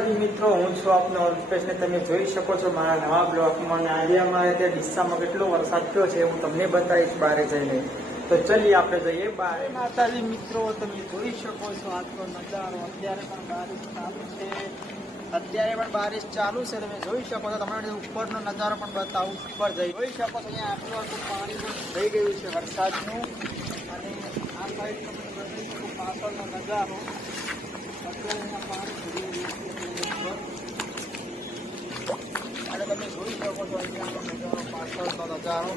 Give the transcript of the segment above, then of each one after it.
માતાજી મિત્રો, હું છું આપનો અલ્પેશ ને તમે જોઈ શકો છો મારા નવા બ્લોગમાં. આજે અમારે ત્યાં ડીસામાં કેટલો વરસાદ થયો છે હું તમને બતાવીશ બહાર જઈને. તો ચલીએ આપણે જઈએ બહાર. માતાજી મિત્રો, તમે જોઈ શકો છો આજનો નજારો. અત્યારે પણ બારિશ ચાલુ છે, તમે જોઈ શકો છો. તમારે ઉપરનો નજારો પણ બતાવું. ઉપર જોઈ શકો છો અહીંયા આટલું આટલું પાણી થઈ ગયું છે વરસાદનું. અને આ સાઈડ પાછળનો નજારો. અત્યારે પાણી અને તમે જોઈ શકો છો અહીંયાનો નજારો, પાછળનો નજારો.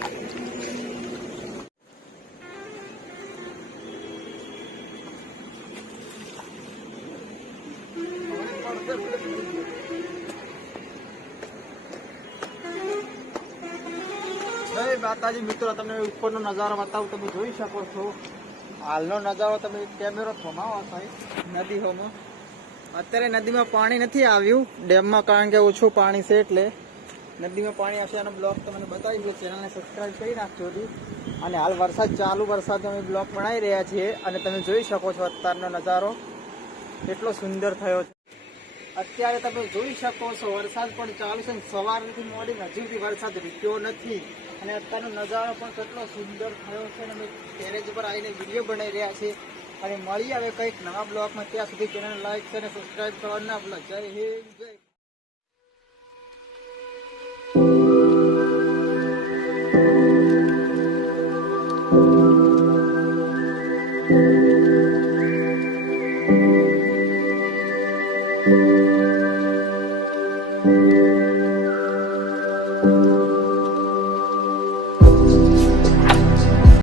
જય માતાજી મિત્રો, તમને ઉપરનો નજારો બતાવું. તમે જોઈ શકો છો હાલનો નજારો. તમે કેમેરો થોમાવો સાહેબ નદીઓમાં. અત્યારે નદીમાં પાણી નથી આવ્યું ડેમમાં, કારણ કે ઓછું પાણી છે એટલે. નદીમાં પાણી આવશે આનો બ્લોગ તમને બતાવી દો. ચેનલને સબસ્ક્રાઈબ કરી નાખજો હતી. અને હાલ વરસાદ અમે બ્લોગ બનાવી રહ્યા છીએ. અને તમે જોઈ શકો છો અત્યારનો નજારો કેટલો સુંદર થયો છે. અત્યારે તમે જોઈ શકો છો વરસાદ પણ ચાલુ છે. સવારથી મોડી હજુ સુધી વરસાદ રૂક્યો નથી. અને અત્યારનો નજારો પણ કેટલો સુંદર થયો છે. અને અમે ટેરેસ પર આવીને વિડીયો બનાવી રહ્યા છીએ. અને મળી આવે કંઈક નવા બ્લોગમાં. ત્યાં સુધી ચેનલ લાઈક અને સબસ્ક્રાઈબ કરવાનું ના ભૂલો. જય હિન્દ, જય